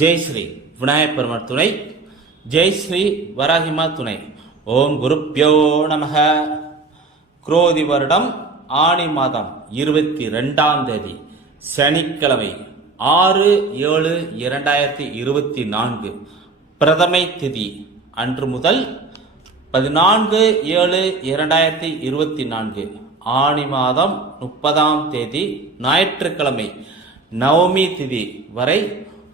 ஜெய் ஸ்ரீ விநாயகப் பெருமாள் துணை ஜெய் ஸ்ரீ வராகிமா துணை. ஓம் குருப்பியோ நமக. குரோதி வருடம் ஆணி மாதம் இருபத்தி ரெண்டாம் தேதி சனிக்கிழமை ஆறு ஏழு இரண்டாயிரத்தி இருபத்தி நான்கு பிரதமை திதி அன்று முதல் பதினான்கு ஏழு இரண்டாயிரத்தி இருபத்தி நான்கு ஆணி மாதம் முப்பதாம் தேதி ஞாயிற்றுக்கிழமை நவமி திதி வரை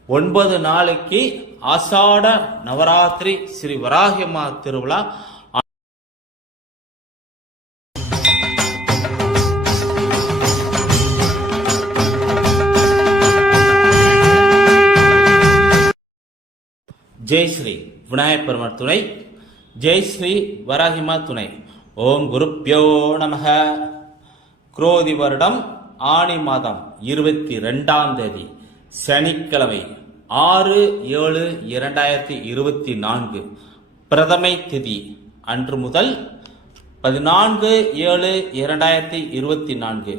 ஒன்பது நாளைக்கு ஆசாட நவராத்திரி ஸ்ரீ வராகியம்மா திருவிழா. ஜெய் ஸ்ரீ விநாயகப் பெருமாள் துணை. ஜெய்ஸ்ரீ வராகிமா துணை. ஓம் குருப்பியோ நமக. குரோதி வருடம் ஆணி மாதம் இருபத்தி ரெண்டாம் தேதி. சனிக்கிழமை ஆறு ஏழு இரண்டாயிரத்தி இருபத்தி நான்கு பிரதமை திதி அன்று முதல் பதினான்கு ஏழு இரண்டாயிரத்தி இருபத்தி நான்கு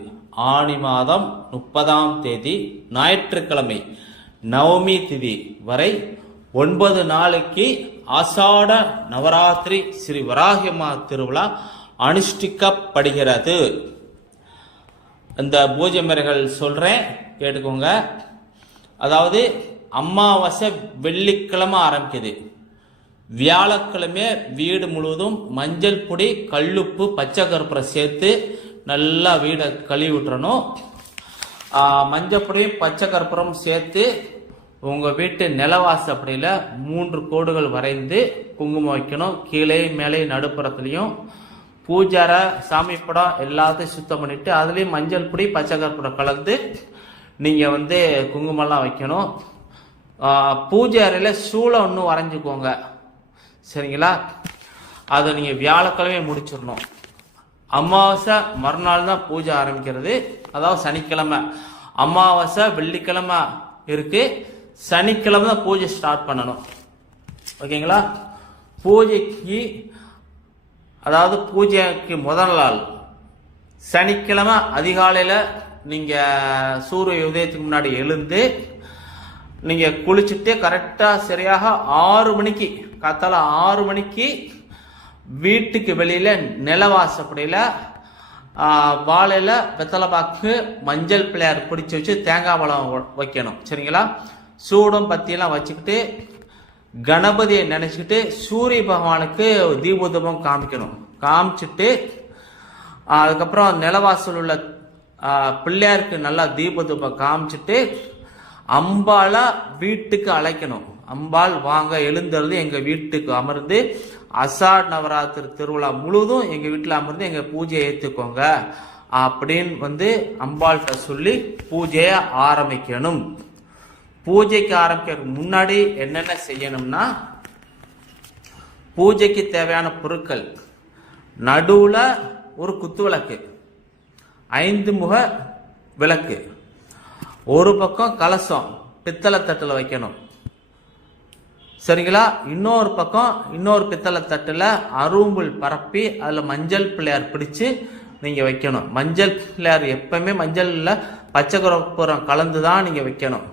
ஆணி மாதம் முப்பதாம் தேதி ஞாயிற்றுக்கிழமை நவமி திதி வரை ஒன்பது நாளைக்கு ஆசாட நவராத்திரி ஸ்ரீ வராகியம்மா திருவிழா அனுஷ்டிக்கப்படுகிறது. இந்த பூஜை முறைகள் சொல்கிறேன் கேட்டுக்கோங்க. அதாவது அமாவாசை வெள்ளிக்கிழமை ஆரம்பிக்குது. வியாழக்கிழமை வீடு முழுவதும் மஞ்சள் பொடி கல்லுப்பு பச்சை கருப்பரை சேர்த்து நல்லா வீடை கழுவி விட்டுறணும். மஞ்சள் பொடியும் பச்சை கற்பூரம் சேர்த்து உங்கள் வீட்டு நிலவாசப்படியில் மூன்று கோடுகள் வரைந்து குங்குமம் வைக்கணும். கீழே மேலே நடுப்புறத்துலையும் பூஜாரை சாமி படம் எல்லாத்தையும் சுத்தம் பண்ணிவிட்டு அதுலேயும் மஞ்சள் பொடி பச்சை கற்பூரம் கலந்து நீங்கள் வந்து குங்குமம்லாம் வைக்கணும். பூஜை அறையில் சூளை ஒன்று வரைஞ்சிக்கோங்க. சரிங்களா? அதை நீங்கள் வியாழக்கிழமை முடிச்சிடணும். அமாவாசை மறுநாள் தான் பூஜை ஆரம்பிக்கிறது. அதாவது சனிக்கிழமை. அமாவாசை வெள்ளிக்கிழமை இருக்குது சனிக்கிழமை தான் பூஜை ஸ்டார்ட் பண்ணணும். ஓகேங்களா? பூஜைக்கு அதாவது பூஜைக்கு முதல் நாள். சனிக்கிழமை அதிகாலையில் நீங்கள் சூரிய உதயத்துக்கு முன்னாடி எழுந்து நீங்கள் குளிச்சுட்டு கரெக்டாக சரியாக ஆறு மணிக்கு காத்தால ஆறு மணிக்கு வீட்டுக்கு வெளியில் நிலவாசப்படியில் வாழையில் வெத்தலை பாக்கு மஞ்சள் பிள்ளையார் பிடிச்சி வச்சு தேங்காய் பழம் வைக்கணும். சரிங்களா? சூடம் பத்தியெல்லாம் வச்சுக்கிட்டு கணபதியை நினச்சிக்கிட்டு சூரிய பகவானுக்கு தீபோதபம் காமிக்கணும். காமிச்சிட்டு அதுக்கப்புறம் நிலவாசல் உள்ள பிள்ளையாருக்கு நல்லா தீபதூபம் காமிச்சிட்டு அம்பாளை வீட்டுக்கு அழைக்கணும். அம்பாள் வாங்க எழுந்தருந்து எங்கள் வீட்டுக்கு அமர்ந்து அசாட் நவராத்திரி திருவிழா முழுதும் எங்கள் வீட்டில் அமர்ந்து எங்கள் பூஜையை ஏற்றுக்கோங்க அப்படின்னு வந்து அம்பாள்கிட்ட சொல்லி பூஜையை ஆரம்பிக்கணும். பூஜைக்கு ஆரம்பிக்கிறதுக்கு முன்னாடி என்னென்ன செய்யணும்னா பூஜைக்கு தேவையான பொருட்கள். நடுவில் ஒரு குத்து விளக்கு. ஐந்து முக விளக்கு. ஒரு பக்கம் கலசம் பித்தளை தட்டில் வைக்கணும். சரிங்களா? இன்னொரு பக்கம் இன்னொரு பித்தளை தட்டில் அரும்புல் பரப்பி அதில் மஞ்சள் பிள்ளையார் பிடிச்சு நீங்கள் வைக்கணும். மஞ்சள் பிள்ளையார் எப்பவுமே மஞ்சளில் பச்சை கற்பூரம் கலந்து தான் நீங்கள் வைக்கணும்.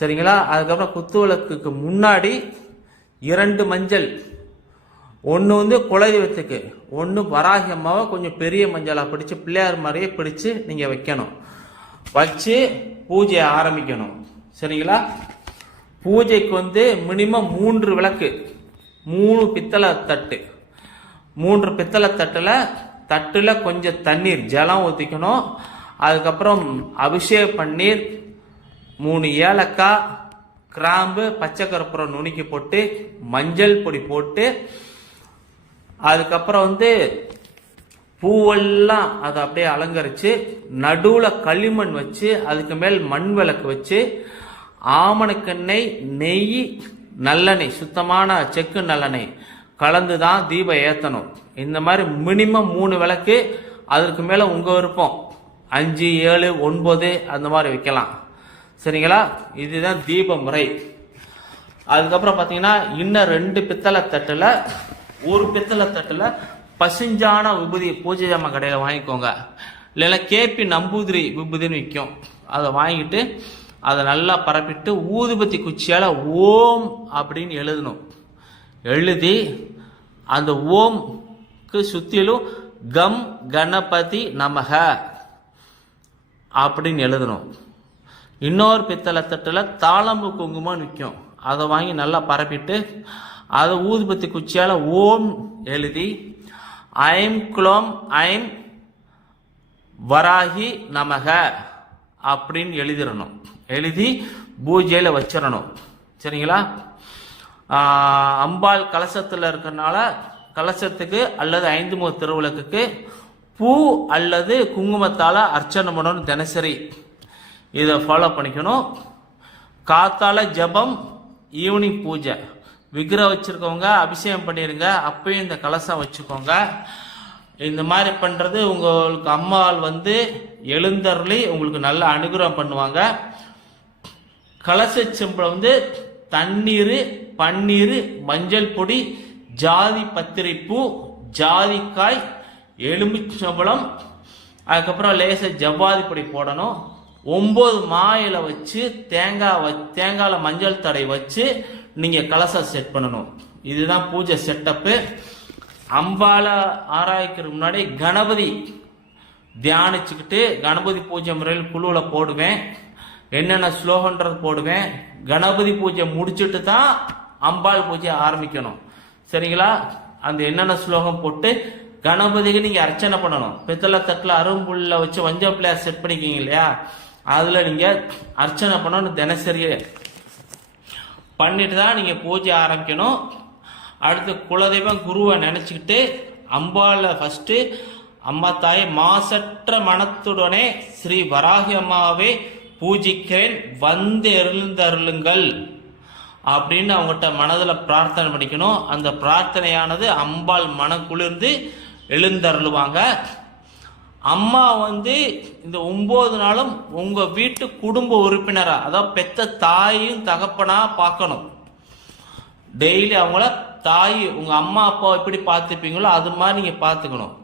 சரிங்களா? அதுக்கப்புறம் குத்து விளக்குக்கு முன்னாடி இரண்டு மஞ்சள் ஒன்று வந்து குலதெய்வத்துக்கு ஒன்று வராகி அம்மாவை கொஞ்சம் பெரிய மஞ்சளாக பிடிச்சி பிள்ளையார் மாதிரியே பிடிச்சி நீங்கள் வைக்கணும். வச்சு பூஜையை ஆரம்பிக்கணும். சரிங்களா? பூஜைக்கு வந்து மினிமம் மூன்று விளக்கு. மூணு பித்தளை தட்டு. மூன்று பித்தளை தட்டில் தட்டில் கொஞ்சம் தண்ணீர் ஜலம் ஊற்றிக்கணும் அதுக்கப்புறம் அபிஷேக பன்னீர் மூணு ஏலக்காய் கிராம்பு பச்சை கருப்புரம் நுணுக்கி போட்டு மஞ்சள் பொடி போட்டு அதுக்கப்புறம் வந்து பூவெல்லாம் அதை அப்படியே அலங்கரித்து நடுவில் களிமண் வச்சு அதுக்கு மேல் மண் விளக்கு வச்சு ஆமணக்கெண்ணெய் நெய் நல்லெண்ணெய் சுத்தமான செக்கு நல்லெண்ணெய் கலந்து தான் தீபம் ஏற்றணும் இந்த மாதிரி மினிமம் மூணு விளக்கு அதற்கு மேலே உங்கள் விருப்பம். அஞ்சு ஏழு ஒன்பது அந்த மாதிரி வைக்கலாம். சரிங்களா? இதுதான் தீப முறை. அதுக்கப்புறம் பார்த்தீங்கன்னா இன்னும் ரெண்டு பித்தளை தட்டில் ஒரு பித்தளை தட்டில் பசுஞ்சான விபூதி பூஜை ஜாமான் கடையில் வாங்கிக்கோங்க. இல்லைன்னா கேபி நம்பூதிரி விபூதின்னு விற்கும் அதை வாங்கிட்டு அதை நல்லா பரப்பிட்டு ஊதுபத்தி குச்சியால் ஓம் அப்படின்னு எழுதணும். எழுதி அந்த ஓம்க்கு சுற்றிலும் கம் கணபதி நமக அப்படின்னு எழுதணும். இன்னொரு பித்தளை தட்டில் தாளம்பு குங்குமம் நிற்கும் அதை வாங்கி நல்லா பரப்பிட்டு அதை ஊதுபத்தி குச்சியால் ஓம் எழுதி ஐம் குளோம் ஐம் வராகி நமக அப்படின்னு எழுதிடணும். எழுதி பூஜையில் வச்சிடணும். சரிங்களா? அம்பாள் கலசத்தில் இருக்கிறனால கலசத்துக்கு அல்லது ஐந்து முக திருவிளக்குக்கு பூ அல்லது குங்குமத்தால் அர்ச்சனை பண்ணணும் தினசரி. இதை ஃபாலோ பண்ணிக்கணும். காத்தால ஜபம் ஈவினிங் பூஜை. விக்கிரம் வச்சுருக்கவங்க அபிஷேகம் பண்ணிடுங்க அப்பயும் இந்த கலசம் வச்சுக்கோங்க. இந்த மாதிரி பண்ணுறது உங்களுக்கு அம்மாள் வந்து எழுந்தருளி உங்களுக்கு நல்ல அனுகிரகம் பண்ணுவாங்க. கலச செம்பில் வந்து தண்ணீர் பன்னீர் மஞ்சள் பொடி ஜாதி பத்திரை பூ ஜாதிக்காய் எலுமிச்சம்பழம் அதுக்கப்புறம் லேச ஜவ்வாதி பொடி போடணும். ஒம்பது மாயில வச்சு தேங்காய் வ தேங்காயில் மஞ்சள் தடை வச்சு நீங்கள் கலசம் செட் பண்ணணும். இதுதான் பூஜை செட்டப்பு அம்பால ஆராய்க்கிறதுக்கு முன்னாடி கணபதி தியானிச்சுக்கிட்டு கணபதி பூஜை முறையில் குழுவில் போடுவேன். என்னென்ன ஸ்லோகன்றது போடுவேன். கணபதி பூஜை முடிச்சுட்டு தான் அம்பாள் பூஜை ஆரம்பிக்கணும். சரிங்களா? அந்த என்னென்ன ஸ்லோகம் போட்டு கணபதிக்கு நீங்கள் அர்ச்சனை பண்ணணும். பித்தளை தட்டில் அரும்புல்ல வச்சு வஞ்ச பிள்ளையார் செட் பண்ணிக்கிங்க இல்லையா? அதில் நீங்கள் அர்ச்சனை பண்ணணும் தினசரியே. பண்ணிட்டு தான் நீங்கள் பூஜை ஆரம்பிக்கணும். அடுத்து குலதெய்வம் குருவை நினச்சிக்கிட்டு அம்பாவில் ஃபஸ்ட்டு அம்மா தாயை மாசற்ற மனத்துடனே ஸ்ரீ வராகி அம்மாவை பூஜிக்கிறேன் வந்து எழுந்தருளுங்கள் அப்படின்னு அவங்ககிட்ட மனதில் பிரார்த்தனை பண்ணிக்கணும். அந்த பிரார்த்தனையானது அம்பாள் மனக்குளிர்ந்து எழுந்தருளுவாங்க. அம்மா வந்து இந்த ஒன்பது நாளும் உங்க வீட்டு குடும்ப உறுப்பினரா. அதாவது பெத்த தாயும் தகப்பனா பார்க்கணும். டெய்லி அவங்கள தாய் உங்க அம்மா அப்பா எப்படி பார்த்துப்பீங்களோ அது மாதிரி நீங்க பார்த்துக்கணும்.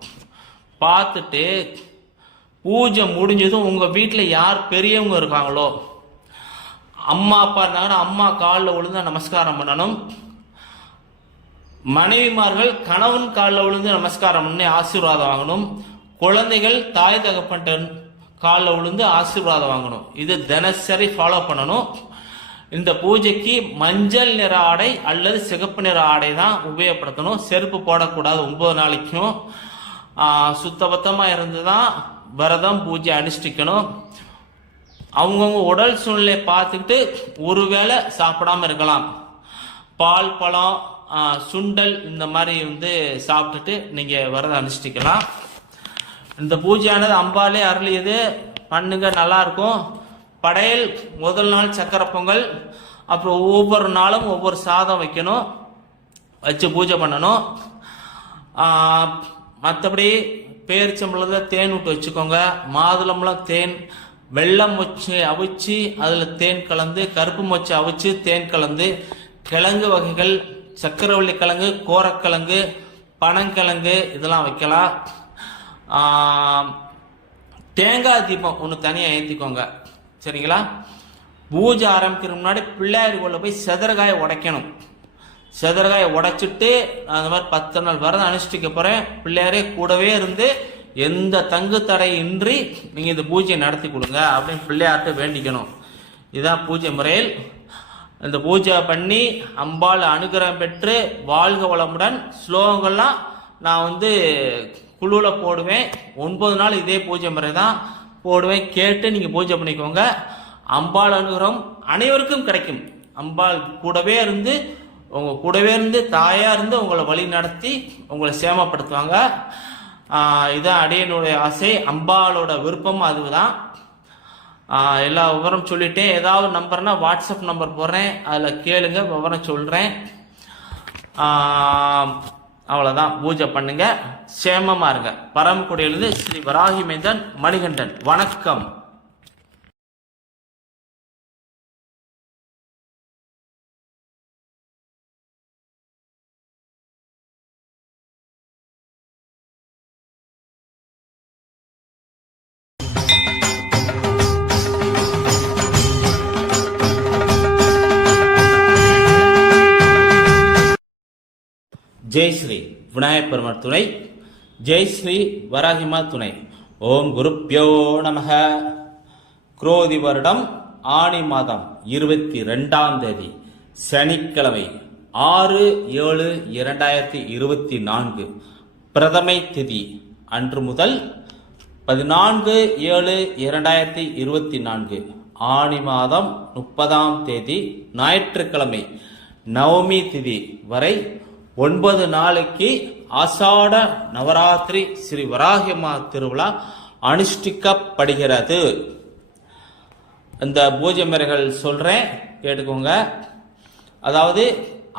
பார்த்துட்டு பூஜை முடிஞ்சதும் உங்க வீட்டில் யார் பெரியவங்க இருக்காங்களோ அம்மா அப்பா இருந்தாங்கன்னா அம்மா காலில் விழுந்து நமஸ்காரம் பண்ணணும். மனைவிமார்கள் கணவன் காலில் விழுந்து நமஸ்காரம் பண்ணி ஆசீர்வாதம் வாங்கணும். குழந்தைகள் தாய் தகப்பன் காலில் விழுந்து ஆசீர்வாதம் வாங்கணும். இது தினசரி ஃபாலோ பண்ணணும். இந்த பூஜைக்கு மஞ்சள் நிற ஆடை அல்லது சிகப்பு நிற ஆடை தான் உபயோகப்படுத்தணும். செருப்பு போடக்கூடாது ஒன்பது நாளைக்கும். சுத்தபத்தமாக இருந்து தான் விரதம் பூஜை அனுஷ்டிக்கணும். அவங்கவுங்க உடல் சூழ்நிலையை பார்த்துக்கிட்டு ஒருவேளை சாப்பிடாம இருக்கலாம். பால் பழம் சுண்டல் இந்த மாதிரி வந்து சாப்பிட்டுட்டு நீங்கள் விரதம் அனுஷ்டிக்கலாம். இந்த பூஜையானது அம்பாலே அருளியது. பண்ணுங்க நல்லா இருக்கும் படையல் முதல் நாள் சக்கரை பொங்கல் அப்புறம் ஒவ்வொரு நாளும் ஒவ்வொரு சாதம் வைக்கணும். வச்சு பூஜை பண்ணணும். மற்றபடி பேரிச்சம்பளத்தில் தேன் விட்டு வச்சுக்கோங்க. மாதுளம்பழம் தேன் வெள்ளம் மொச்சை அவிச்சு அதில் தேன் கலந்து கருப்பு மொச்சை அவிச்சு தேன் கலந்து கிழங்கு வகைகள் சக்கரவள்ளி கிழங்கு கோரக்கிழங்கு பனங்கிழங்கு இதெல்லாம் வைக்கலாம். தேங்காய் தீபம் ஒன்று தனியாக ஏற்றிக்கோங்க சரிங்களா? பூஜை ஆரம்பிக்கிற முன்னாடி பிள்ளையார் கோயில்ல போய் செதறகாயை உடைக்கணும். செதறகாயை உடைச்சிட்டு நான் அந்த மாதிரி பத்து நாள் வரதை அனுஷ்டிக்க போகிறேன் பிள்ளையாரே கூடவே இருந்து எந்த தங்கு தடையின்றி நீங்கள் இந்த பூஜையை நடத்தி கொடுங்க அப்படின்னு பிள்ளையார்கிட்ட வேண்டிக்கணும். இதுதான் பூஜை முறையில். இந்த பூஜை பண்ணி அம்பாள் அனுகிரகம் பெற்று வாழ்க வளமுடன் ஸ்லோகங்கள்லாம் நான் வந்து குழுவில் போடுவேன். ஒன்பது நாள் இதே பூஜை முறை தான் போடுவேன். கேட்டு நீங்கள் பூஜை பண்ணிக்கோங்க. அம்பாள் அனுகிரகம் அனைவருக்கும் கிடைக்கும். அம்பாள் கூடவே இருந்து உங்கள் கூடவே இருந்து தாயாக இருந்து உங்களை வழி நடத்தி உங்களை சேமப்படுத்துவாங்க. இதுதான் இதான் அடியனுடைய ஆசை. அம்பாளோட விருப்பம் அதுதான். எல்லா விவரம் சொல்லிட்டேன் ஏதாவது நம்பர்னா வாட்ஸ்அப் நம்பர் போடுறேன். அதில் கேளுங்க விவரம் சொல்கிறேன் அவ்வளோதான் பூஜை பண்ணுங்க. சேமமாக இருங்க. பரமக்குடியிலிருந்து ஸ்ரீ வராகிமேந்தன் மணிகண்டன். வணக்கம். ஜெய் ஸ்ரீ விநாயகப் பெருமாள் துணை ஜெய் ஸ்ரீ வராகிமா துணை. ஓம் குருப்யோ நமக. குரோதி வருடம் ஆணி மாதம் இருபத்தி ரெண்டாம் தேதி சனிக்கிழமை ஆறு ஏழு இரண்டாயிரத்தி இருபத்தி நான்கு பிரதமை திதி அன்று முதல் பதினான்கு ஏழு இரண்டாயிரத்தி இருபத்தி நான்கு ஆணி மாதம் முப்பதாம் தேதி ஞாயிற்றுக்கிழமை நவமி திதி வரை ஒன்பது நாளைக்கு ஆசாட நவராத்திரி ஸ்ரீ வராகியம்மா திருவிழா அனுஷ்டிக்கப்படுகிறது. இந்த பூஜை முறைகள் சொல்கிறேன் கேட்டுக்கோங்க. அதாவது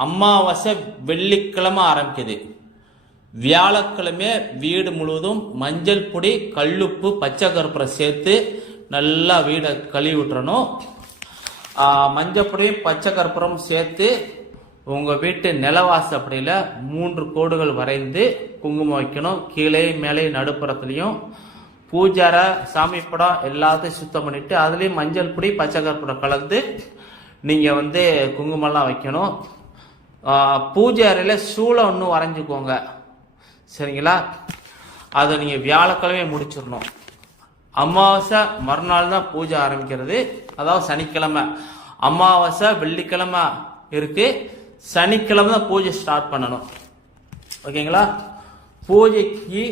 அமாவாசை வெள்ளிக்கிழமை ஆரம்பிக்குது. வியாழக்கிழமை வீடு முழுவதும் மஞ்சள் பொடி கல்லுப்பு பச்சை கருப்பரை சேர்த்து நல்லா வீடை கழுவி விட்டுறணும். மஞ்சள் பொடி பச்சை கற்பூரம் சேர்த்து உங்கள் வீட்டு நிலவாசப்படியில் மூன்று கோடுகள் வரைந்து குங்குமம் வைக்கணும். கீழே மேலே நடுப்புறத்துலையும் பூஜாரை சாமி படம் எல்லாத்தையும் சுத்தம் பண்ணிவிட்டு அதுலேயும் மஞ்சள் பொடி பச்சை கற்பூரம் கலந்து நீங்கள் வந்து குங்குமம்லாம் வைக்கணும். பூஜை அறையில் சூளை ஒன்று வரைஞ்சிக்கோங்க. சரிங்களா? அதை நீங்கள் வியாழக்கிழமை முடிச்சிடணும். அமாவாசை மறுநாள் தான் பூஜை ஆரம்பிக்கிறது. அதாவது சனிக்கிழமை. அமாவாசை வெள்ளிக்கிழமை இருக்குது சனிக்கிழமை தான் பூஜை ஸ்டார்ட் பண்ணணும். ஓகேங்களா? பூஜைக்கு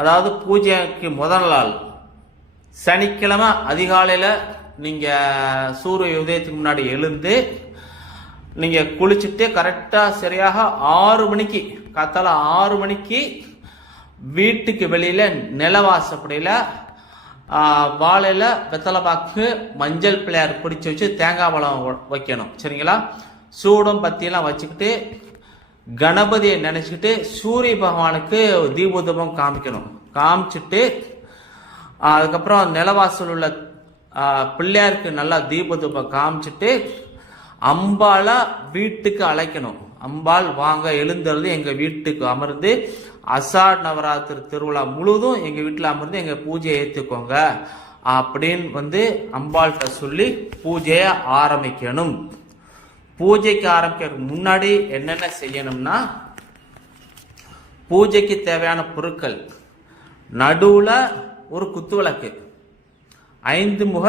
அதாவது பூஜைக்கு முதல் நாள் சனிக்கிழமை அதிகாலையில் நீங்கள் சூரிய உதயத்துக்கு முன்னாடி எழுந்து நீங்கள் குளிச்சுட்டு கரெக்டாக சரியாக ஆறு மணிக்கு காத்தால ஆறு மணிக்கு வீட்டுக்கு வெளியில் நிலவாசப்படியில் வாழையில் வெத்தலை பாக்கு மஞ்சள் பிள்ளையார் பிடிச்சி வச்சு தேங்காய் பழம் வைக்கணும். சரிங்களா? சூடம் பத்தியெல்லாம் வச்சுக்கிட்டு கணபதியை நினச்சிக்கிட்டு சூரிய பகவானுக்கு தீபோதபம் காமிக்கணும். காமிச்சிட்டு அதுக்கப்புறம் நிலவாசல் உள்ள பிள்ளையாருக்கு நல்லா தீபதூபம் காமிச்சிட்டு அம்பாளை வீட்டுக்கு அழைக்கணும். அம்பாள் வாங்க எழுந்தருந்து எங்கள் வீட்டுக்கு அமர்ந்து அசாட் நவராத்திரி திருவிழா முழுதும் எங்கள் வீட்டில் அமர்ந்து எங்கள் பூஜையை ஏற்றுக்கோங்க அப்படின்னு வந்து அம்பாள்கிட்ட சொல்லி பூஜையை ஆரம்பிக்கணும். பூஜைக்கு ஆரம்பிக்கிறதுக்கு முன்னாடி என்னென்ன செய்யணும்னா பூஜைக்கு தேவையான பொருட்கள். நடுவில் ஒரு குத்து விளக்கு. ஐந்து முக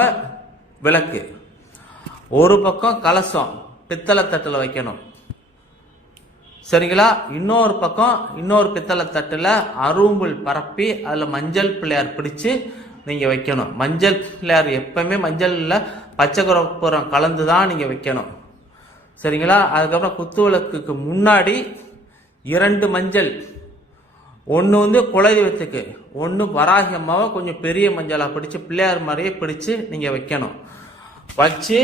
விளக்கு. ஒரு பக்கம் கலசம் பித்தளை தட்டில் வைக்கணும். சரிங்களா? இன்னொரு பக்கம் இன்னொரு பித்தளை தட்டில் அரும்புல் பரப்பி அதில் மஞ்சள் பிள்ளையார் பிடிச்சு நீங்கள் வைக்கணும். மஞ்சள் பிள்ளையார் எப்பவுமே மஞ்சளில் பச்சை கற்பூரம் கலந்து தான் நீங்கள் வைக்கணும். சரிங்களா? அதுக்கப்புறம் குத்து விளக்குக்கு முன்னாடி இரண்டு மஞ்சள். ஒன்று வந்து குலதெய்வத்துக்கு ஒன்று வராகி அம்மாவை கொஞ்சம் பெரிய மஞ்சளாக பிடிச்சி பிள்ளையார் மாதிரியே பிடிச்சி நீங்கள் வைக்கணும். வச்சு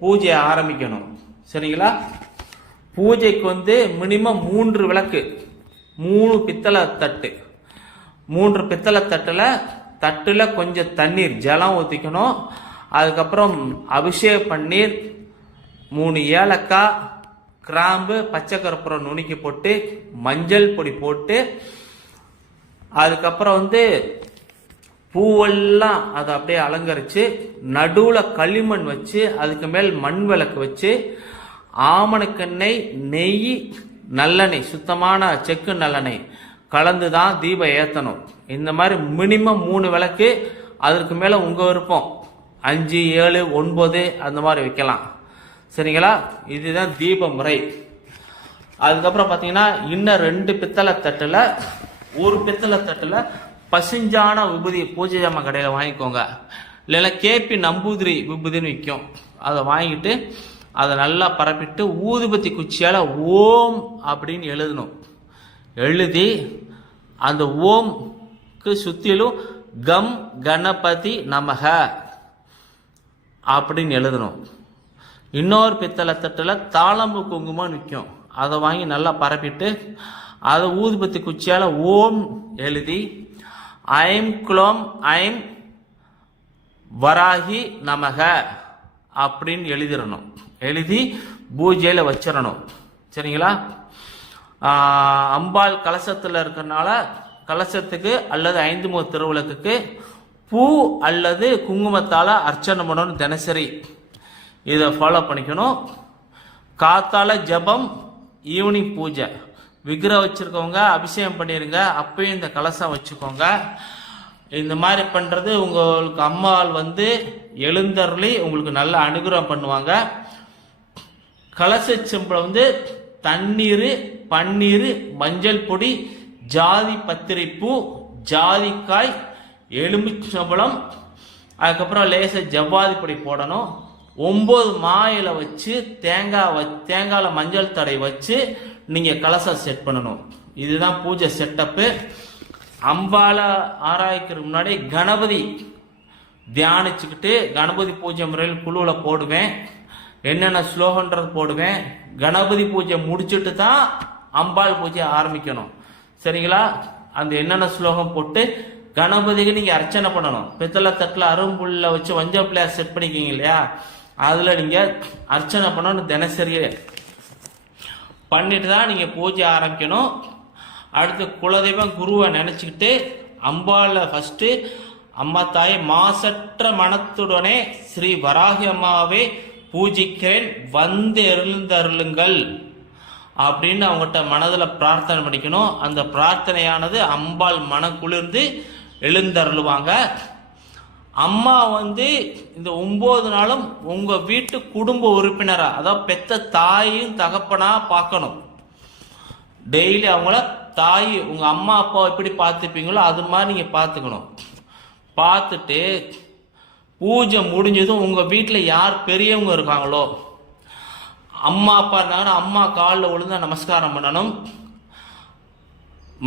பூஜையை ஆரம்பிக்கணும். சரிங்களா? பூஜைக்கு வந்து மினிமம் மூன்று விளக்கு. மூணு பித்தளை தட்டு. மூன்று பித்தளை தட்டில் தட்டில் கொஞ்சம் தண்ணீர் ஜலம் ஊற்றிக்கணும் அதுக்கப்புறம் அபிஷேக பன்னீர் மூணு ஏலக்காய் கிராம்பு பச்சை கற்பூரம் நுணுக்கி போட்டு மஞ்சள் பொடி போட்டு அதுக்கப்புறம் வந்து பூவெல்லாம் அதை அப்படியே அலங்கரித்து நடுவில் களிமண் வச்சு அதுக்கு மேல் மண் விளக்கு வச்சு ஆமணக்கெண்ணெய் நெய் நல்லெண்ணெய் சுத்தமான செக்கு நல்லெண்ணெய் கலந்து தான் தீபம் ஏற்றணும் இந்த மாதிரி மினிமம் மூணு விளக்கு அதற்கு மேலே உங்கள் விருப்பம். அஞ்சு ஏழு ஒன்பது அந்த மாதிரி வைக்கலாம். சரிங்களா? இதுதான் தீப முறை அதுக்கப்புறம் பார்த்தீங்கன்னா இன்னும் ரெண்டு பித்தளை தட்டில் ஒரு பித்தளை தட்டில் பசிஞ்சான விபூதி பூஜை ஜாம கடையில் வாங்கிக்கோங்க. இல்லைன்னா கேபி நம்பூதிரி விபூதின்னு விற்கும் அதை வாங்கிட்டு அதை நல்லா பரப்பிட்டு ஊதுபத்தி குச்சியால் ஓம் அப்படின்னு எழுதணும். எழுதி அந்த ஓம்க்கு சுற்றிலும் கம் கணபதி நமக அப்படின்னு எழுதணும். இன்னொரு பித்தளை தட்டில் தாளம்பு குங்குமம் நிற்கும் அதை வாங்கி நல்லா பரப்பிட்டு அதை ஊதுபத்தி குச்சியால் ஓம் எழுதி ஐம் குளோம் ஐம் வராகி நமக அப்படின்னு எழுதிடணும். எழுதி பூஜையில் வச்சிடணும். சரிங்களா? அம்பாள் கலசத்தில் இருக்கிறனால கலசத்துக்கு அல்லது ஐந்து முக திருவிளக்குக்கு பூ அல்லது குங்குமத்தால் அர்ச்சனை பண்ணணும் தினசரி. இதை ஃபாலோ பண்ணிக்கணும். காத்தால ஜெபம் ஈவினிங் பூஜை. விக்கிரம் வச்சுருக்கவங்க அபிஷேகம் பண்ணிருங்க. அப்பயும் இந்த கலசம் வச்சுக்கோங்க. இந்த மாதிரி பண்ணுறது உங்களுக்கு அம்மாள் வந்து எழுந்தருளி உங்களுக்கு நல்ல அனுகிரகம் பண்ணுவாங்க. கலச செம்பில் வந்து தண்ணீர் பன்னீர் மஞ்சள் பொடி ஜாதி பத்திரை பூ ஜாதிக்காய் எலுமிச்சம்பழம் அதுக்கப்புறம் லேச ஜவ்வாதி பொடி போடணும். ஒம்பது மாயில வச்சு தேங்காய் வ தேங்காயில் மஞ்சள் தடை வச்சு நீங்கள் கலசம் செட் பண்ணணும். இதுதான் பூஜை செட்டப்பு அம்பாலை ஆராய்க்கிறதுக்கு முன்னாடி கணபதி தியானிச்சுக்கிட்டு கணபதி பூஜை முறையில் குழுவில் போடுவேன். என்னென்ன ஸ்லோகன்றது போடுவேன். கணபதி பூஜை முடிச்சுட்டு தான் அம்பாள் பூஜை ஆரம்பிக்கணும். சரிங்களா? அந்த என்னென்ன ஸ்லோகம் போட்டு கணபதிக்கு நீங்கள் அர்ச்சனை பண்ணணும். பித்தளை தட்டில் அரும்புல்ல வச்சு வஞ்ச பிள்ளையார் செட் பண்ணிக்கிங்க இல்லையா? அதில் நீங்கள் அர்ச்சனை பண்ணணும் தினசரியே. பண்ணிட்டு தான் நீங்கள் பூஜை ஆரம்பிக்கணும். அடுத்து குலதெய்வம் குருவை நினச்சிக்கிட்டு அம்பாவில் ஃபஸ்ட்டு அம்மா தாயை மாசற்ற மனத்துடனே ஸ்ரீ வராகி அம்மாவை பூஜிக்கிறேன் வந்து எழுந்தருளுங்கள் அப்படின்னு அவங்ககிட்ட மனதில் பிரார்த்தனை பண்ணிக்கணும். அந்த பிரார்த்தனையானது அம்பாள் மனம் குளிர்ந்து எழுந்தருளுவாங்க. அம்மா வந்து இந்த ஒன்பது நாளும் உங்க வீட்டு குடும்ப உறுப்பினரா. அதாவது பெத்த தாயும் தகப்பனா பார்க்கணும். டெய்லி அவங்கள தாய் உங்க அம்மா அப்பா எப்படி பார்த்துப்பீங்களோ அது மாதிரி நீங்க பார்த்துக்கணும். பார்த்துட்டு பூஜை முடிஞ்சதும் உங்க வீட்டில் யார் பெரியவங்க இருக்காங்களோ அம்மா அப்பா இருந்தாங்கன்னா அம்மா காலில் விழுந்து நமஸ்காரம் பண்ணணும்.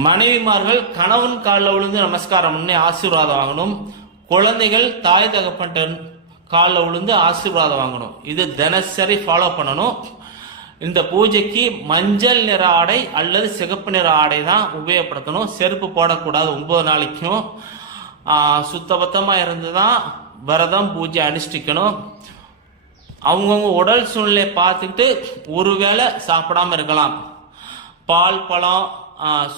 மனைவிமார்கள் கணவன் காலில் விழுந்து நமஸ்காரம் பண்ணி ஆசீர்வாதம் வாங்கணும். குழந்தைகள் தாய் தகப்பன்ட்ட காலில் விழுந்து ஆசீர்வாதம் வாங்கணும். இது தினசரி ஃபாலோ பண்ணணும். இந்த பூஜைக்கு மஞ்சள் நிற ஆடை அல்லது சிகப்பு நிற ஆடை தான் உபயோகப்படுத்தணும். செருப்பு போடக்கூடாது ஒன்பது நாளைக்கும். சுத்தபத்தமாக இருந்து தான் விரதம் பூஜை அனுஷ்டிக்கணும். அவங்கவுங்க உடல் சூழ்நிலையை பார்த்துக்கிட்டு ஒருவேளை சாப்பிடாம இருக்கலாம். பால் பழம்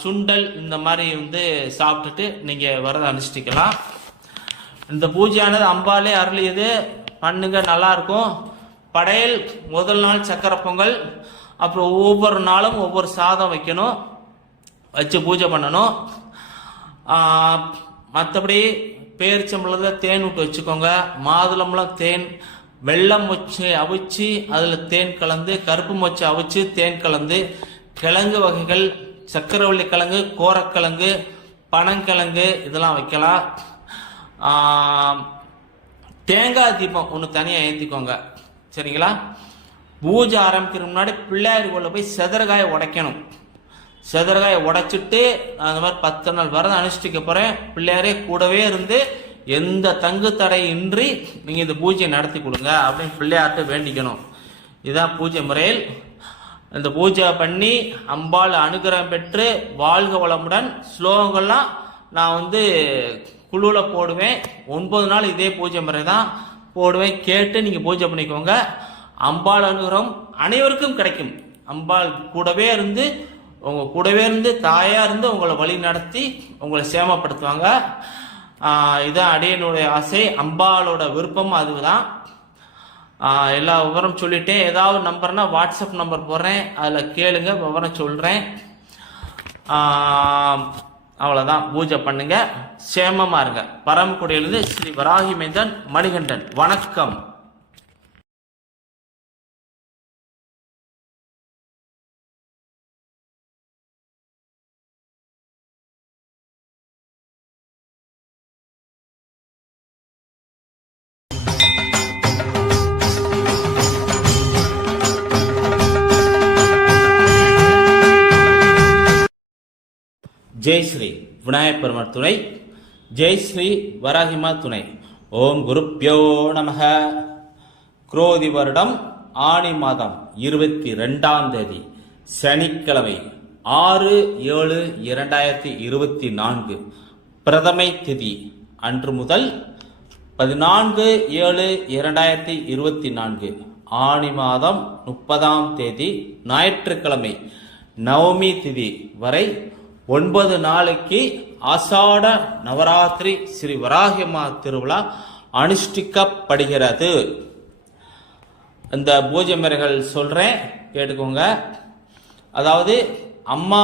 சுண்டல் இந்த மாதிரி வந்து சாப்பிட்டுட்டு நீங்கள் விரதம் அனுஷ்டிக்கலாம். இந்த பூஜையானது அம்பாலே அருளியது. பண்ணுங்க நல்லா இருக்கும் படையல் முதல் நாள் சக்கரை பொங்கல் அப்புறம் ஒவ்வொரு நாளும் ஒவ்வொரு சாதம் வைக்கணும். வச்சு பூஜை பண்ணணும். மற்றபடி பேரிச்சம்பளத்தில் தேன் விட்டு வச்சுக்கோங்க. மாதுளம்பழம் தேன் வெள்ளம் வச்சு அவிச்சு அதில் தேன் கலந்து கருப்பு மொச்சை அவிச்சு தேன் கலந்து கிழங்கு வகைகள் சக்கரவள்ளி கிழங்கு கோரக்கிழங்கு பனங்கிழங்கு இதெல்லாம் வைக்கலாம். தேங்காய் தீபம் ஒன்று தனியாக ஏற்றிக்கோங்க சரிங்களா? பூஜை ஆரம்பிக்கிற முன்னாடி பிள்ளையார் கோவில் போய் செதறகாயை உடைக்கணும். செதறகாயை உடைச்சிட்டு அந்த மாதிரி பத்து நாள் வரதை அனுஷ்டிக்க போகிறேன் பிள்ளையாரே கூடவே இருந்து எந்த தங்கு தடையின்றி நீங்கள் இந்த பூஜையை நடத்தி கொடுங்க அப்படின்னு பிள்ளையார்ட்ட வேண்டிக்கணும். இதுதான் பூஜை முறையில். இந்த பூஜை பண்ணி அம்பாள் அனுகிரகம் பெற்று வாழ்க வளமுடன் ஸ்லோகங்கள்லாம் நான் வந்து குழுவில் போடுவேன். ஒன்பது நாள் இதே பூஜை முறை தான் போடுவேன். கேட்டு நீங்கள் பூஜை பண்ணிக்கோங்க. அம்பாள் அனுகிரகம் அனைவருக்கும் கிடைக்கும். அம்பாள் கூடவே இருந்து உங்கள் கூடவே இருந்து தாயாக இருந்து உங்களை வழி நடத்தி உங்களை சேமப்படுத்துவாங்க. இதுதான் அடியனுடைய ஆசை. அம்பாளோட விருப்பம் அதுதான். எல்லா விவரம் சொல்லிட்டேன். ஏதாவது நம்பர்னா வாட்ஸ்அப் நம்பர் போடுறேன். அதில் கேளுங்க விவரம் சொல்கிறேன் அவ்வளோதான் பூஜை பண்ணுங்க. சேமமாக இருங்க. பரமக்குடியிலிருந்து ஸ்ரீ வராகிமேந்தன் மணிகண்டன். வணக்கம். ஜெய் ஸ்ரீ விநாயகப் பெருமாள் துணை ஜெய் ஸ்ரீ வராகிமா துணை. ஓம் குருப்யோ நமக. குரோதி வருடம் ஆணி மாதம் இருபத்தி ரெண்டாம் தேதி சனிக்கிழமை ஆறு ஏழு இரண்டாயிரத்தி இருபத்தி நான்கு பிரதமை திதி அன்று முதல் பதினான்கு ஏழு இரண்டாயிரத்தி இருபத்தி நான்கு ஆணி மாதம் முப்பதாம் தேதி ஞாயிற்றுக்கிழமை நவமி திதி வரை ஒன்பது நாளைக்கு ஆசாட நவராத்திரி ஸ்ரீ வராகியம்மா திருவிழா அனுஷ்டிக்கப்படுகிறது. இந்த பூஜை முறைகள் சொல்கிறேன் கேட்டுக்கோங்க. அதாவது அம்மா